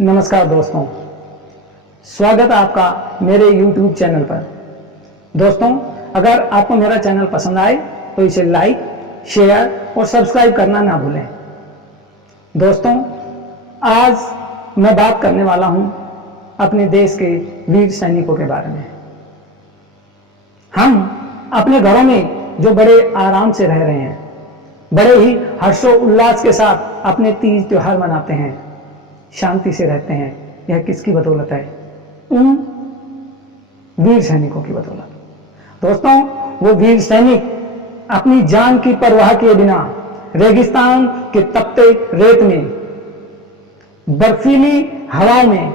नमस्कार दोस्तों, स्वागत है आपका मेरे YouTube चैनल पर। दोस्तों, अगर आपको मेरा चैनल पसंद आए तो इसे लाइक, शेयर और सब्सक्राइब करना ना भूलें। दोस्तों, आज मैं बात करने वाला हूं अपने देश के वीर सैनिकों के बारे में। हम अपने घरों में जो बड़े आराम से रह रहे हैं, बड़े ही हर्षोल्लास के साथ अपने तीज त्योहार मनाते हैं, शांति से रहते हैं, यह किसकी बदौलत है? उन वीर सैनिकों की बदौलत। दोस्तों, वो वीर सैनिक अपनी जान की परवाह किए बिना रेगिस्तान के तपते रेत में, बर्फीली हवाओं में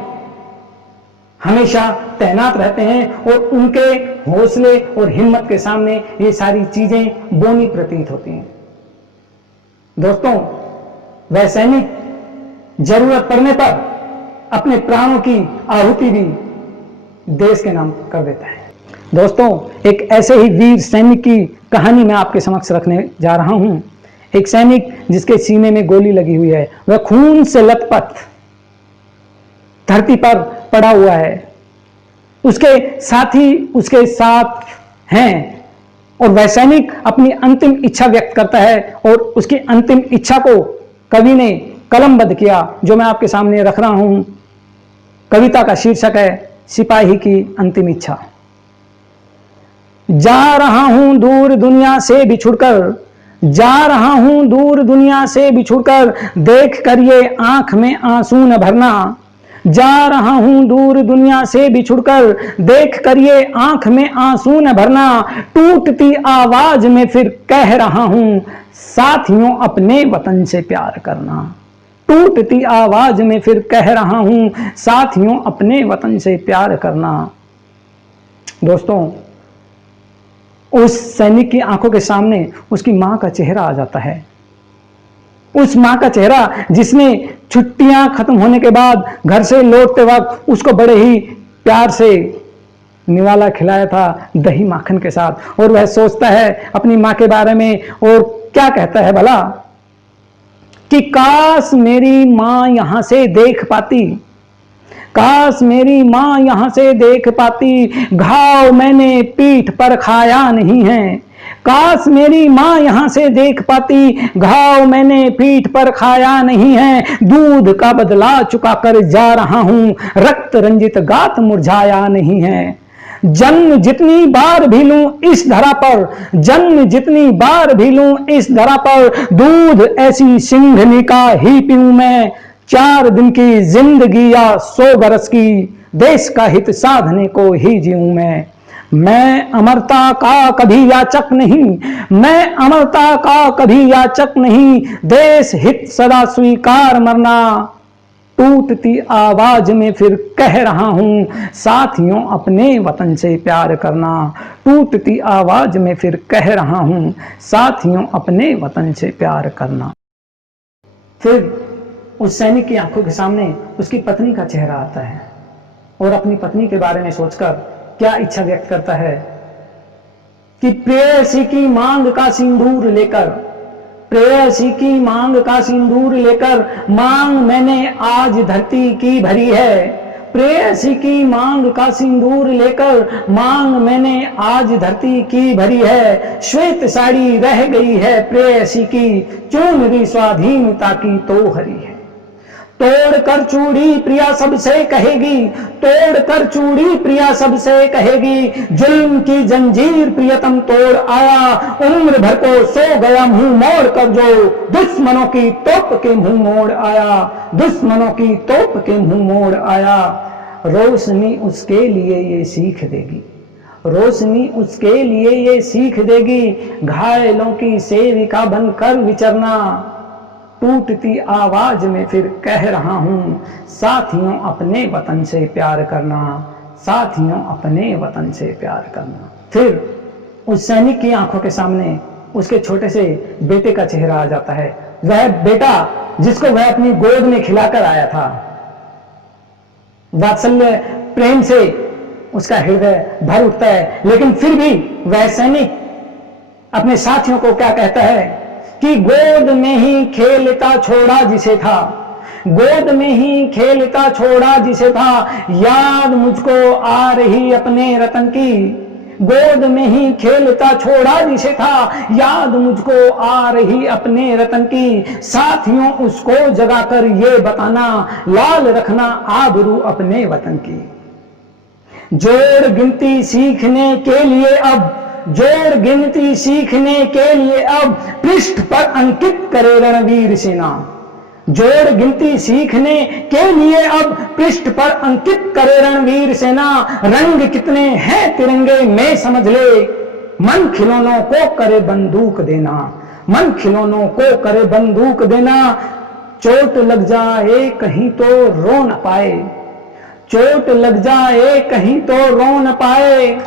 हमेशा तैनात रहते हैं और उनके हौसले और हिम्मत के सामने ये सारी चीजें बोनी प्रतीत होती हैं। दोस्तों, वह सैनिक जरूरत पड़ने पर अपने प्राणों की आहुति भी देश के नाम कर देता है। दोस्तों, एक ऐसे ही वीर सैनिक की कहानी मैं आपके समक्ष रखने जा रहा हूं। एक सैनिक जिसके सीने में गोली लगी हुई है, वह खून से लथपथ धरती पर पड़ा हुआ है। उसके साथी उसके साथ हैं और वह सैनिक अपनी अंतिम इच्छा व्यक्त करता है और उसकी अंतिम इच्छा को कवि ने कलमबद्ध किया, जो मैं आपके सामने रख रहा हूं। कविता का शीर्षक है सिपाही की अंतिम इच्छा। जा रहा हूं दूर दुनिया से बिछुड़कर, जा रहा हूं दूर दुनिया से बिछुड़कर, देख कर ये आंख में आंसू न भरना। जा रहा हूं दूर दुनिया से बिछुड़कर, देख कर ये आंख में आंसू न भरना। टूटती आवाज में फिर कह रहा हूं, साथियों अपने वतन से प्यार करना। टूटती आवाज में फिर कह रहा हूं, साथियों अपने वतन से प्यार करना। दोस्तों, उस सैनिक की आंखों के सामने उसकी मां का चेहरा आ जाता है। उस मां का चेहरा जिसने छुट्टियां खत्म होने के बाद घर से लौटते वक्त उसको बड़े ही प्यार से निवाला खिलाया था, दही माखन के साथ। और वह सोचता है अपनी मां के बारे में और क्या कहता है भला कि काश मेरी मां यहां से देख पाती, काश मेरी मां यहां से देख पाती, घाव मैंने पीठ पर खाया नहीं है। काश मेरी मां यहां से देख पाती, घाव मैंने पीठ पर खाया नहीं है। दूध का बदला चुका कर जा रहा हूं, रक्त रंजित गात मुरझाया नहीं है। जन्म जितनी बार भी लूं इस धरा पर, जन्म जितनी बार भी लूं इस धरा पर, दूध ऐसी सिंघनी का ही पीऊं मैं। 4 दिन की जिंदगी या 100 बरस की, देश का हित साधने को ही जीऊं मैं अमरता का कभी याचक नहीं, मैं अमरता का कभी याचक नहीं, देश हित सदा स्वीकार मरना। टूटती आवाज में फिर कह रहा हूं, साथियों अपने वतन से प्यार करना। टूटती आवाज में फिर कह रहा हूं, साथियों अपने वतन से प्यार करना। फिर उस सैनिक की आंखों के सामने उसकी पत्नी का चेहरा आता है और अपनी पत्नी के बारे में सोचकर क्या इच्छा व्यक्त करता है कि प्रेयसी की मांग का सिंदूर लेकर, प्रेयसी की मांग का सिंदूर लेकर, मांग मैंने आज धरती की भरी है। प्रेयसी की मांग का सिंदूर लेकर, मांग मैंने आज धरती की भरी है। श्वेत साड़ी रह गई है प्रेयसी की, चुनरी स्वाधीनता की तो हरी है। तोड़ कर चूड़ी प्रिया सबसे कहेगी, तोड़ कर चूड़ी प्रिया सबसे कहेगी, जुल्म की जंजीर प्रियतम तोड़ आया। उम्र भर को सो गया मुंह मोड़ कर जो, दुश्मनों की तोप के मुंह मोड़ आया, दुश्मनों की तोप के मुंह मोड़ आया। रोशनी उसके लिए ये सीख देगी, रोशनी उसके लिए ये सीख देगी, घायलों की सेविका बनकर विचरना। टूटती आवाज में फिर कह रहा हूं, साथियों अपने वतन से प्यार करना, साथियों अपने वतन से प्यार करना। फिर उस सैनिक की आंखों के सामने उसके छोटे से बेटे का चेहरा आ जाता है। वह बेटा जिसको वह अपनी गोद में खिलाकर आया था, वात्सल्य प्रेम से उसका हृदय भर उठता है। लेकिन फिर भी वह सैनिक अपने साथियों को क्या कहता है कि गोद में ही खेलता छोड़ा जिसे था, गोद में ही खेलता छोड़ा जिसे था, याद मुझको आ रही अपने रतन की। गोद में ही खेलता छोड़ा जिसे था, याद मुझको आ रही अपने रतन की। साथियों उसको जगाकर ये बताना, लाल रखना आबरू अपने वतन की। जोड़ गिनती सीखने के लिए अब, जोड़ गिनती सीखने के लिए अब, पृष्ठ पर अंकित करे रणवीर सेना। जोड़ गिनती सीखने के लिए अब, पृष्ठ पर अंकित करे रणवीर सेना। रंग कितने हैं तिरंगे में समझ ले, मन खिलौनों को करे बंदूक देना। मन खिलौनों को करे बंदूक देना। चोट लग जाए कहीं तो रो न पाए, चोट लग जाए कहीं तो रो न पाए।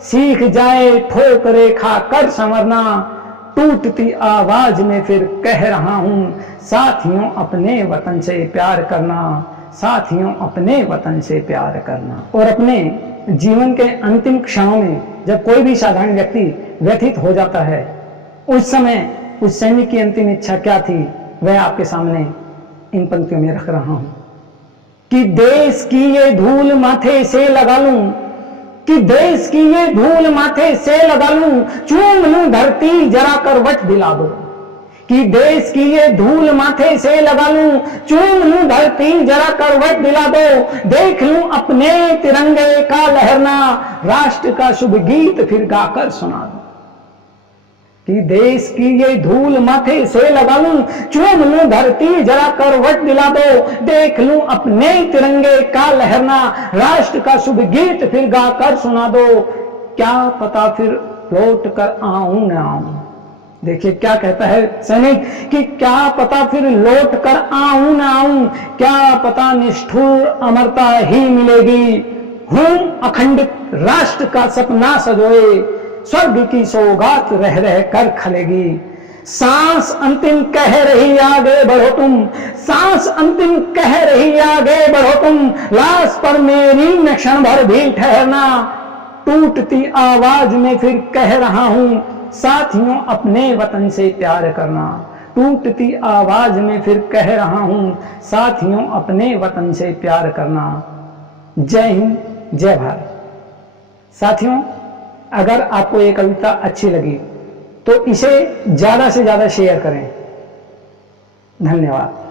सीख जाए ठोकरे खाकर संवरना, टूटती आवाज में फिर कह रहा हूं, साथियों अपने वतन से प्यार करना। साथियों अपने वतन से प्यार करना। और अपने जीवन के अंतिम क्षणों में जब कोई भी साधारण व्यक्ति व्यथित हो जाता है, उस समय उस सैनिक की अंतिम इच्छा क्या थी, वह आपके सामने इन पंक्तियों में रख रहा हूं। कि देश की ये धूल माथे से लगा लूं, कि देश की ये धूल माथे से लगा लूं, चूम लूं धरती जरा करवट दिला दो। कि देश की ये धूल माथे से लगा लूं, चूम लूं धरती जरा करवट दिला दो। देख लूं अपने तिरंगे का लहरना, राष्ट्र का शुभ गीत फिर गाकर सुना दो। कि देश की ये धूल माथे से लगा लूं, चूम लूं धरती जरा करवट दिला दो। देख लूं अपने तिरंगे का लहरना, राष्ट्र का शुभ गीत फिर गाकर सुना दो। क्या पता फिर लौट कर आऊं न आऊं। देखिए क्या कहता है सैनिक कि क्या पता फिर लौट कर आऊं न आऊं, क्या पता निष्ठुर अमरता ही मिलेगी। हूं अखंडित राष्ट्र का सपना सजोए, स्वर्ग की सौगात रह रह कर खलेगी। सांस अंतिम कह रही आगे बढ़ो तुम, सांस अंतिम कह रही आगे बढ़ो तुम। लाश पर मेरी न क्षण भर भी ठहरना, टूटती आवाज में फिर कह रहा हूं, साथियों अपने वतन से प्यार करना। टूटती आवाज में फिर कह रहा हूं, साथियों अपने वतन से प्यार करना। जय हिंद, जय भारत। साथियों, अगर आपको ये कविता अच्छी लगी तो इसे ज्यादा से ज्यादा शेयर करें। धन्यवाद।